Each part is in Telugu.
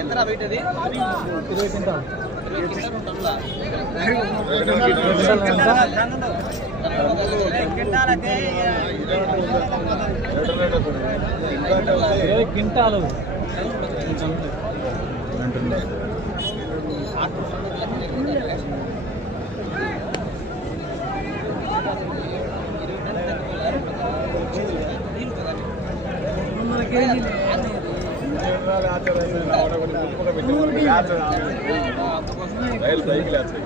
ఎంతరా వెయిట్ అది? ఇరవై క్వింటాల్ ఇరవై ఇరవై క్వింటాలు రైలు పైకి లేస్తాయి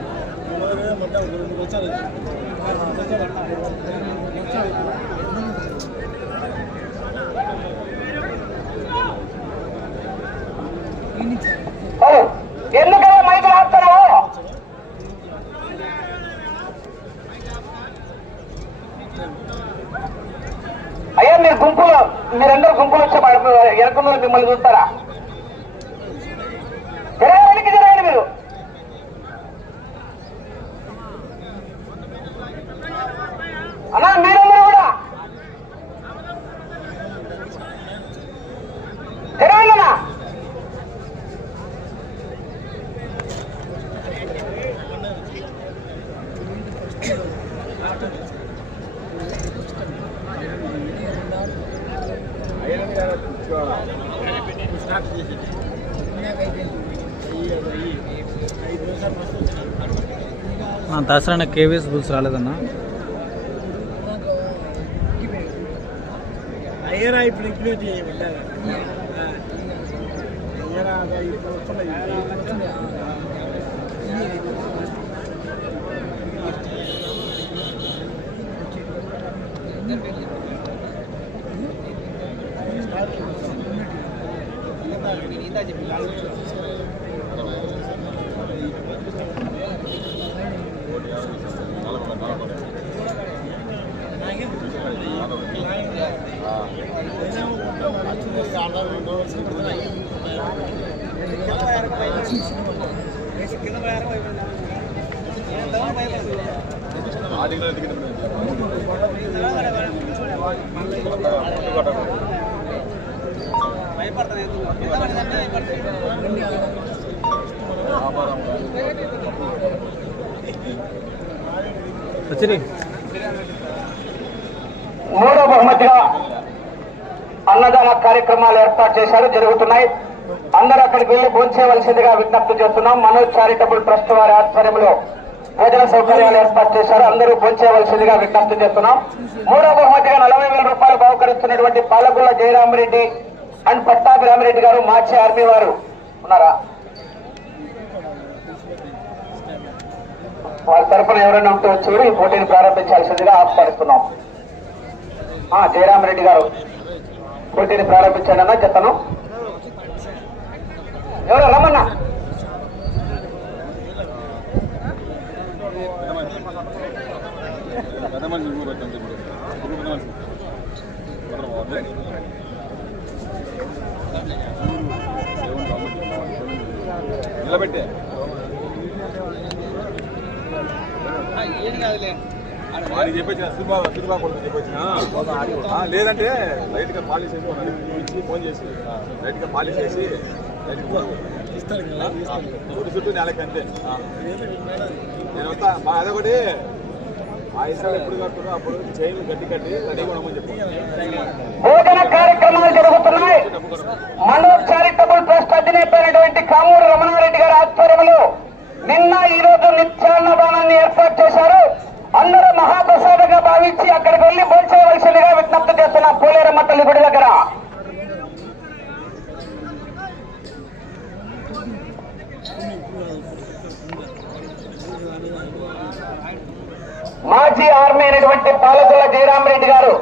దసరా కేవీఎస్ బుల్స్ రాలేదన్నా అయ్యరా ఇప్పుడు ఇంక్లూడ్ చేయమంటారా అయ్యరా ఇప్పుడు వస్తున్నాయి మూడో బహుమతిగా అన్నదాన కార్యక్రమాలు ఏర్పాటు చేశారు జరుగుతున్నాయి. అందరూ అక్కడికి వెళ్ళి భోంచేయవలసిందిగా విజ్ఞప్తి చేస్తున్నాం. మనోజ్ చారిటబుల్ ట్రస్ట్ వారి ఆధ్వర్యంలో భోజన సౌకర్యాలు ఏర్పాటు చేశారు. అందరూ భోంచేయవలసిందిగా విజ్ఞప్తి చేస్తున్నాం. మూడో బహుమతిగా నలభై వేల రూపాయలు బహుకరిస్తున్నటువంటి పాలగుల్ల జయరామరెడ్డి అండ్ పట్టాభిరామిరెడ్డి గారు మాచి ఆర్మీ వారు. ఉన్నారా? వారి తరఫున ఎవరైనా ఉంటే వచ్చి ఈ పోటీని ప్రారంభించాల్సిందిగా ఆహ్వానిస్తున్నాం. ఆ, జయరామరెడ్డి గారు పోటీని ప్రారంభించండి చెత్తను ఎవరు? రమ్మన్నా వాడికి చెప్పొచ్చిన సినిమా సినిమా కొడుకు చెప్పొచ్చిన. ఆ, లేదంటే లైట్గా పాలిష్ చేసి ఇచ్చి ఫోన్ చేసి లైట్గా పాలిష్ చేసి గా చుట్టూ చుట్టూ నెలకి అంతే. నేను వస్తా. మా అదొకటి. ఆ ఇసాలు ఎప్పుడు కట్టుకున్నా అప్పుడు చైన్ గట్టి కట్టి రెడీగా ఉండమని చెప్పి. భోజన కార్యక్రమాలు జరుగుతున్నాయి. మనోజ్ చారిటబుల్ ట్రస్ట్ అధినేత అయినటువంటి కామూరు రమణారెడ్డి గారి ఆధ్వర్యంలో నిన్న ఈ రోజు నిత్యాన్నదానాన్ని ఏర్పాటు చేశారు. అందరూ మహాప్రసాదంగా భావించి అక్కడికి వెళ్ళి భోజనవలసిందిగా విజ్ఞప్తి చేస్తున్నాం పోలేరమ్మ తల్లి గుడి దగ్గర. మాజీ ఆర్మీ అయినటువంటి పాలకుల జయరామ్ రెడ్డి గారు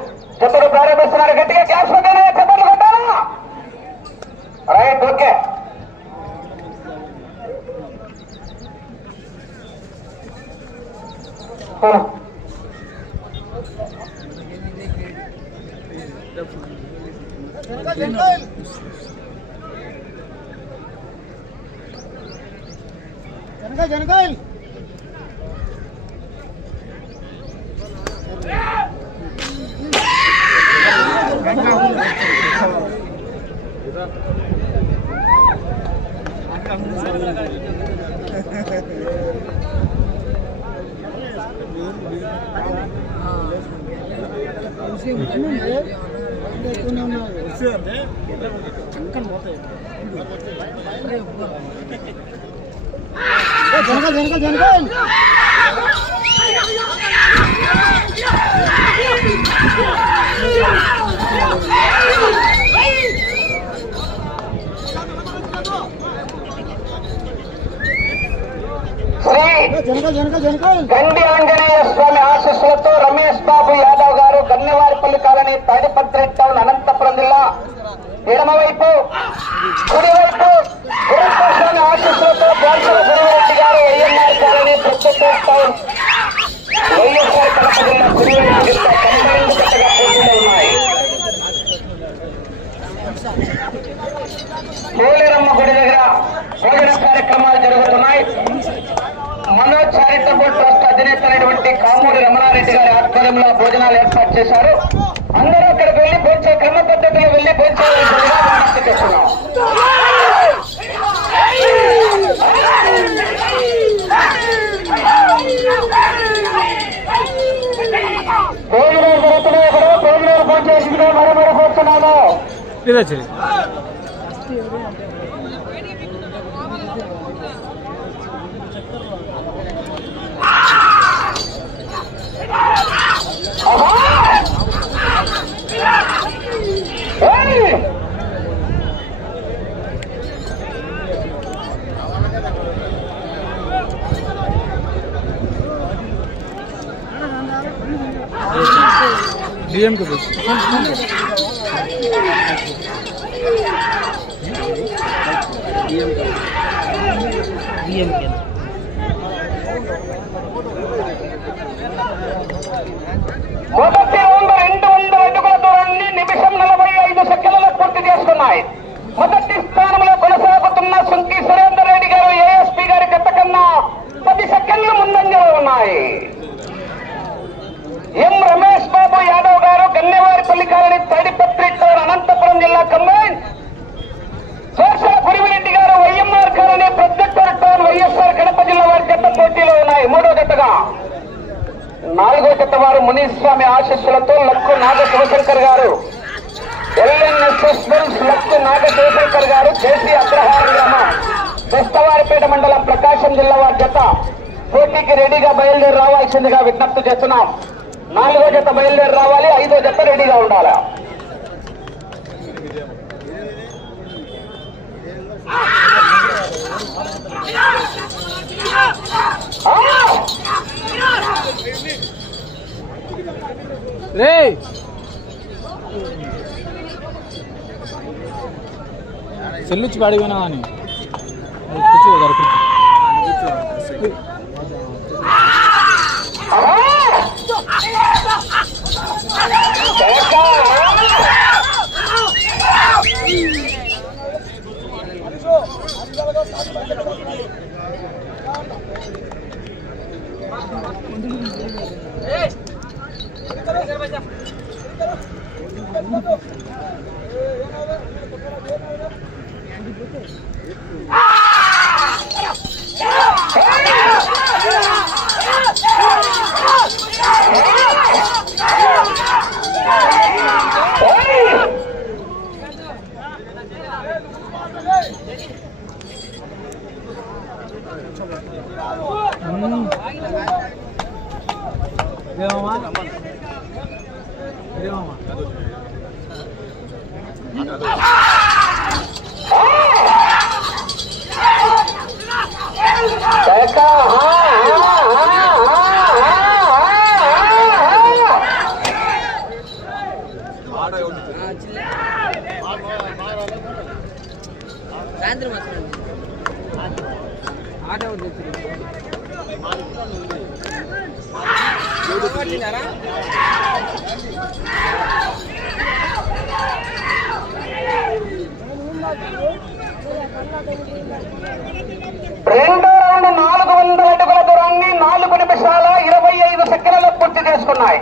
చెప్పలు ప్రారంభిస్తున్నారు. గట్టిగా క్యాష్ కొట్టారా చెప్పలు కొట్టారా రైట్ ఓకే. Oh. జనకాయ్ జనకాయ్ జనగల్ జనగల్ జనగల్ జనకల్ జనకల్ జనకల్. జనగల్ గండి ఆంజనేయ స్వామి ఆశీస్సులతో రమేష్ బాబు యాదవ్ గన్నెవారిపల్లి కాలనీ తాడిపత్రి టౌన్ అనంతపురం జిల్లా ఎడమవైపు కుడివైపు আছে ডিএম কে বলছি నాలుగో వారు మునీస్వామి ఆశీస్సులతో లక్కు నాగ శివశంకర్ గారు ఎల్ఎన్ఎస్ఎస్ లక్కు నాగ శివశంకర్ గారు జేసీ అగ్రహార గ్రామ బెస్తవారిపేట మండలం ప్రకాశం జిల్లా వారి జత. పోటీకి రెడీగా బయలుదేరి రావాల్సిందిగా విజ్ఞప్తి చేస్తున్నాం. నాలుగో జత బయలుదేరి రావాలి ఐదో జత రెడీగా ఉండాలి ఆ! రే సెల్లుచ్చి పాడిపోయినా కానీ. కూర్చోగారు కూర్చో. 啊！哎！嗯。对吗？吗？啊！का పూర్తి చేసుకున్నాయి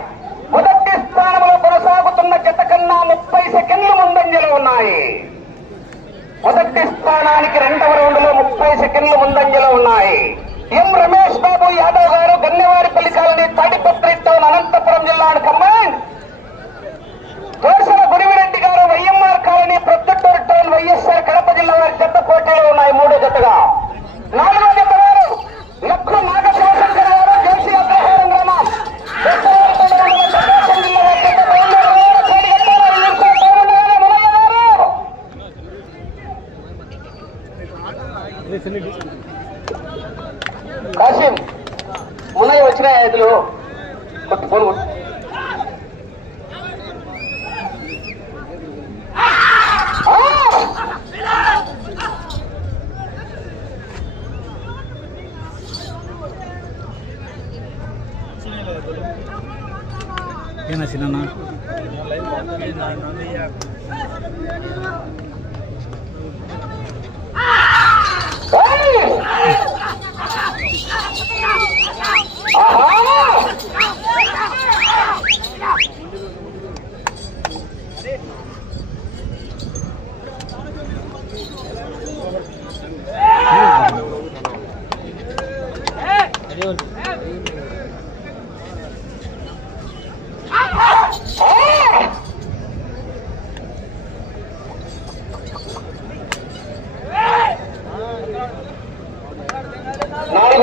পারছি না না।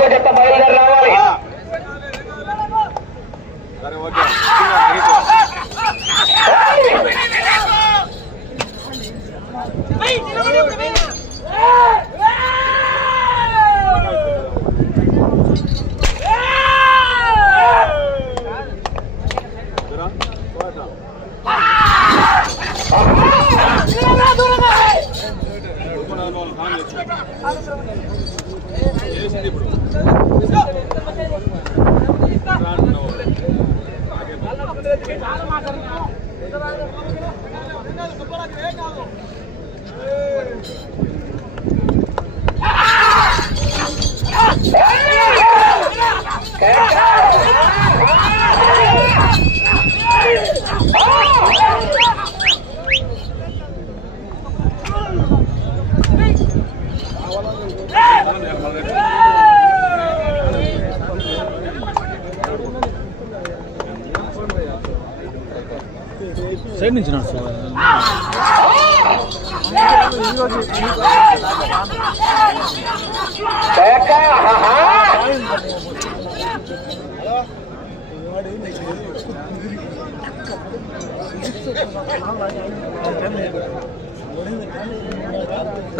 ወደ ተባይላ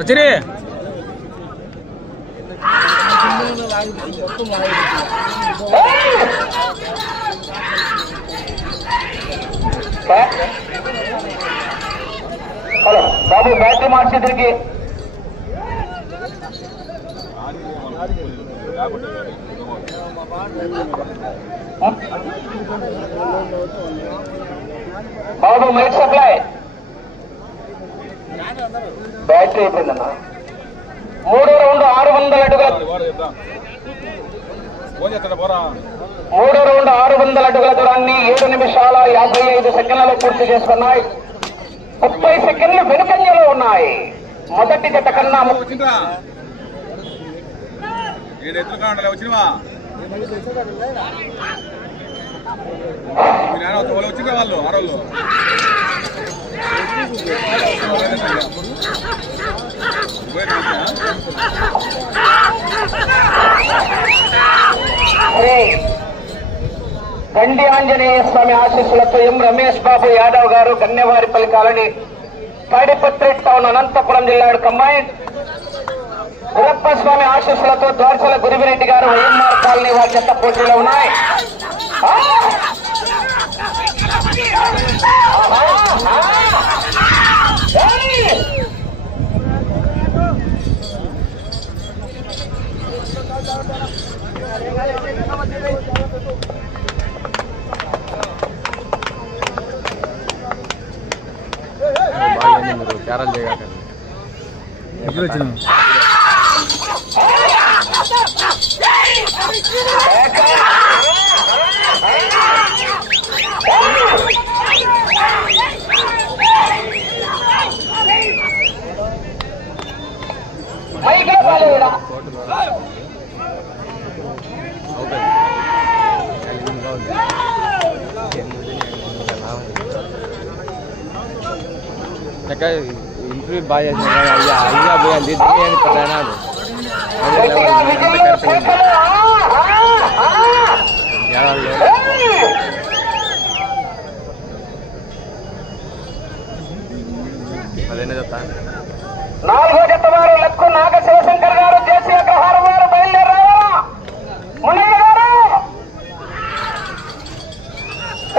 సచిరి కేక. హలో బాబు బ్యాటరీ మార్చి తిరిగి బాబు మైక్ సప్లై బ్యాటరీ అయిపోయిందన్న మూడో రౌండ్ ఆరు వందల అడుగుల మూడో రౌండ్ ఆరు వందల అడుగుల దూరాన్ని ఏడు నిమిషాల యాభై ఐదు సెకండ్లలో పూర్తి చేసుకున్నాయి. ముప్పై సెకండ్లు వెనుకంజలో ఉన్నాయి. మొదటి జత కన్నా నాన్న వాళ్ళు ఆరోళ్ళు శ్రీ గండి ఆంజనేయ స్వామి ఆశీస్సులతో ఎం రమేష్ బాబు యాదవ్ గారు గన్నెవారిపల్లి కాలనీ పాడిపత్రి టౌన్ అనంతపురం జిల్లాడు కంబైన్ గురప్ప స్వామి ఆశీస్సులతో ద్వారసల గురివిరెడ్డి గారు వైఎంఆర్ కాలనీ వారి చెత్త పోటీలో ఉన్నాయి. Ah! ఎప్పుడు వచ్చినావు ఉండాలి బాగా చేసిన అయ్యా అయ్యా పోయి అది అని పడ్డాను గట్టిగా విజయం శేఖరు. ఆ, ఆ, ఆ. ఏయ్! అదేనా చెప్తా నాలుగో జత వారు లక్కు నాగ శివశంకర్ గారు జేసీ అగ్రహారం వారు బయలుదేరి రావాలా మునయ్య గారు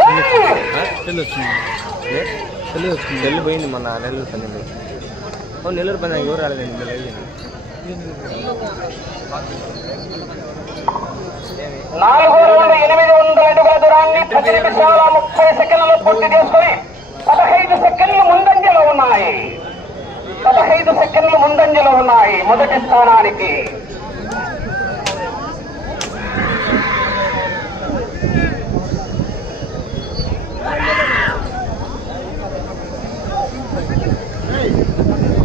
ఏయ్! చెల్లి వచ్చింది పోయింది మొన్న నెల్లూరు పోయి ఓ నెల్లూరు పని ఎవరు రాలేదండి మీరు అయ్యింది నాలుగో రౌండ్ ఎనిమిది వందల అడుగుల దూరాన్ని పది నిమిషాల ముప్పై సెకండ్లు పూర్తి చేసుకుని పదహైదు సెకండ్లు ముందంజలో ఉన్నాయి పదహైదు సెకండ్లు ముందంజలో ఉన్నాయి మొదటి స్థానానికి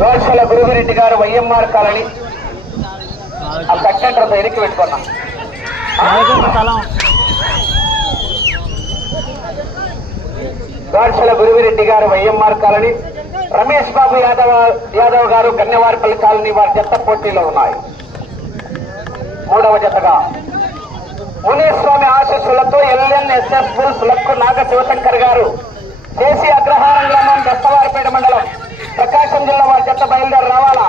దోషల గురువిరెడ్డి గారు వైఎంఆర్ కాలనీ. ఆ కట్టంటతో ఎరికి పెట్టుకున్నా. దోషల గురువిరెడ్డి గారు వైఎంఆర్ కాలనీ. రమేష్ బాబు యాదవ్ యాదవ్ గారు కన్యవారిపల్లి కాలనీ వారి జత పోటీలో ఉన్నాయి. మూడవ జతగా. మునీస్వామి ఆశీస్సులతో ఎల్ఎన్ఎస్ఎస్ బుల్స్ లక్కు నాగ శివశంకర్ గారు దేశీ అగ్రహారం గ్రామం దత్తవారిపేట మండలం. ప్రకాశం జిల్లా వారి జత బయలుదేరి రావాలా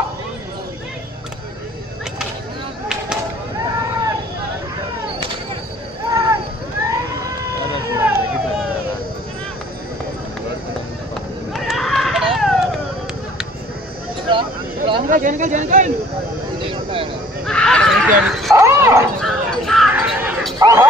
వెనకాల ఆ! ఆహా!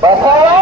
把他了。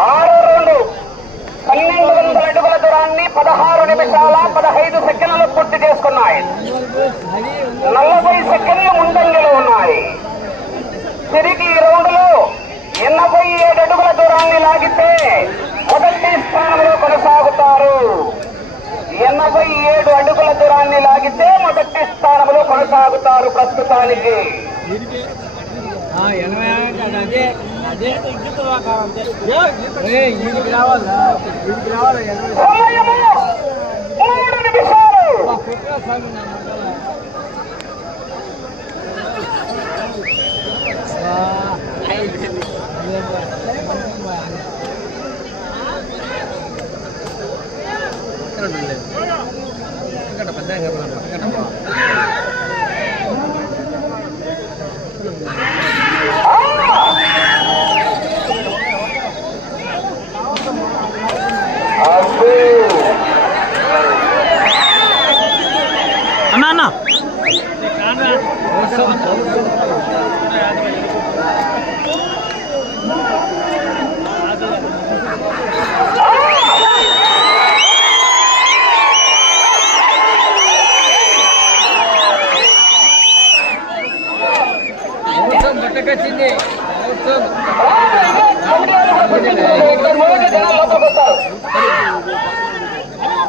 ఆరో రెండు. పన్నెండు వందల అడుగుల దూరాన్ని పదహారు నిమిషాల పదహైదు సెకండ్లు పూర్తి చేసుకున్నాయి. నలభై సెకండ్లు ముందంజలో ఉన్నాయి. తిరిగి ఈ రౌండ్లో ఎనభై ఏడు అడుగుల దూరాన్ని లాగితే మొదటి స్థానంలో కొనసాగుతారు. ఎనభై ఏడు అడుగుల దూరాన్ని లాగితే మొదటి స్థానంలో కొనసాగుతారు ప్రస్తుతానికి. అదే కావాలి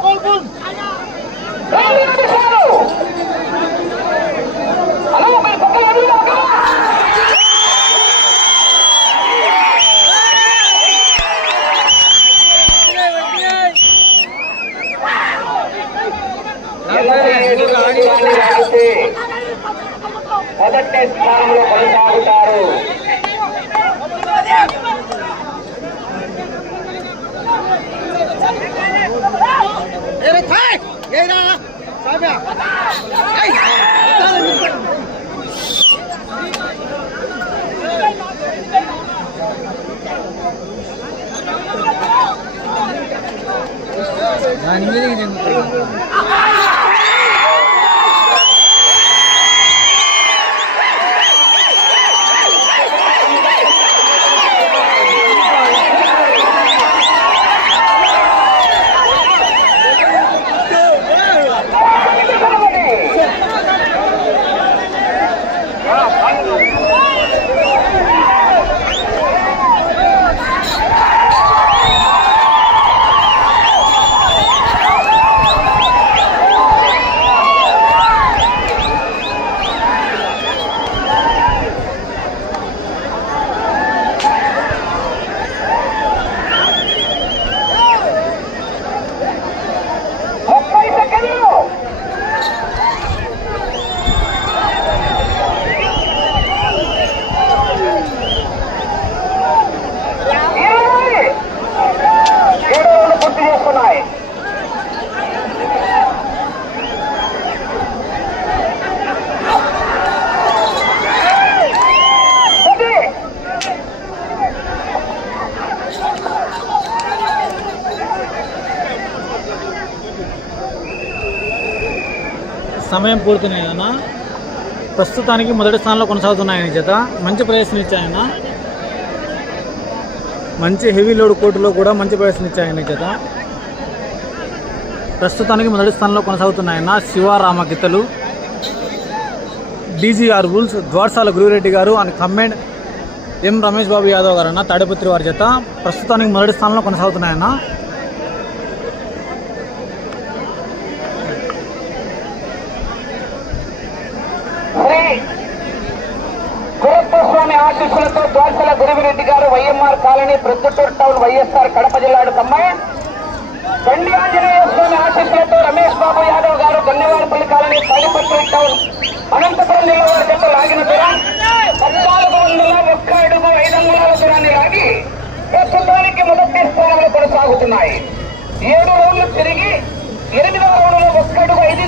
বলবুন మొదటి స్థానంలో కొనసాగుతారు దాని మీద సమయం పూర్తయినాయి ప్రస్తుతానికి మొదటి స్థానంలో కొనసాగుతున్నాయని చేత మంచి ప్రయత్నించాయన మంచి హెవీ లోడ్ కోర్టులో కూడా మంచి ప్రయత్నించాయని చేత ప్రస్తుతానికి మొదటి స్థానంలో కొనసాగుతున్నాయన్న శివారామ గీతలు. డీజీఆర్ రూల్స్ ద్వారసాల గురురెడ్డి గారు అండ్ కమ్మెండ్ ఎం రమేష్ బాబు యాదవ్ గారు అన్న తాడిపత్రి వారి చేత ప్రస్తుతానికి మొదటి స్థానంలో కొనసాగుతున్నాయన్న వైఎస్ఆర్ కడప జిల్లాడు కమ్మాయి గండి ఆంజనేయ స్వామి ఆశీస్సులతో రమేష్ బాబు యాదవ్ గారు గన్నవారిపల్లి కాలనీ తాడిపత్రి టౌన్ అనంతపురం జిల్లా వారి చేత లాగిన దూరం పద్నాలుగు వందల ఒక్క అడుగు ఐదు అంగుళాల దూరాన్ని లాగి ప్రస్తుతానికి మొదటి స్థానంలో కొనసాగుతున్నాయి. ఏడు రౌండ్లు తిరిగి ఎనిమిదవ రౌండ్లో ఒక్క అడుగు ఐదు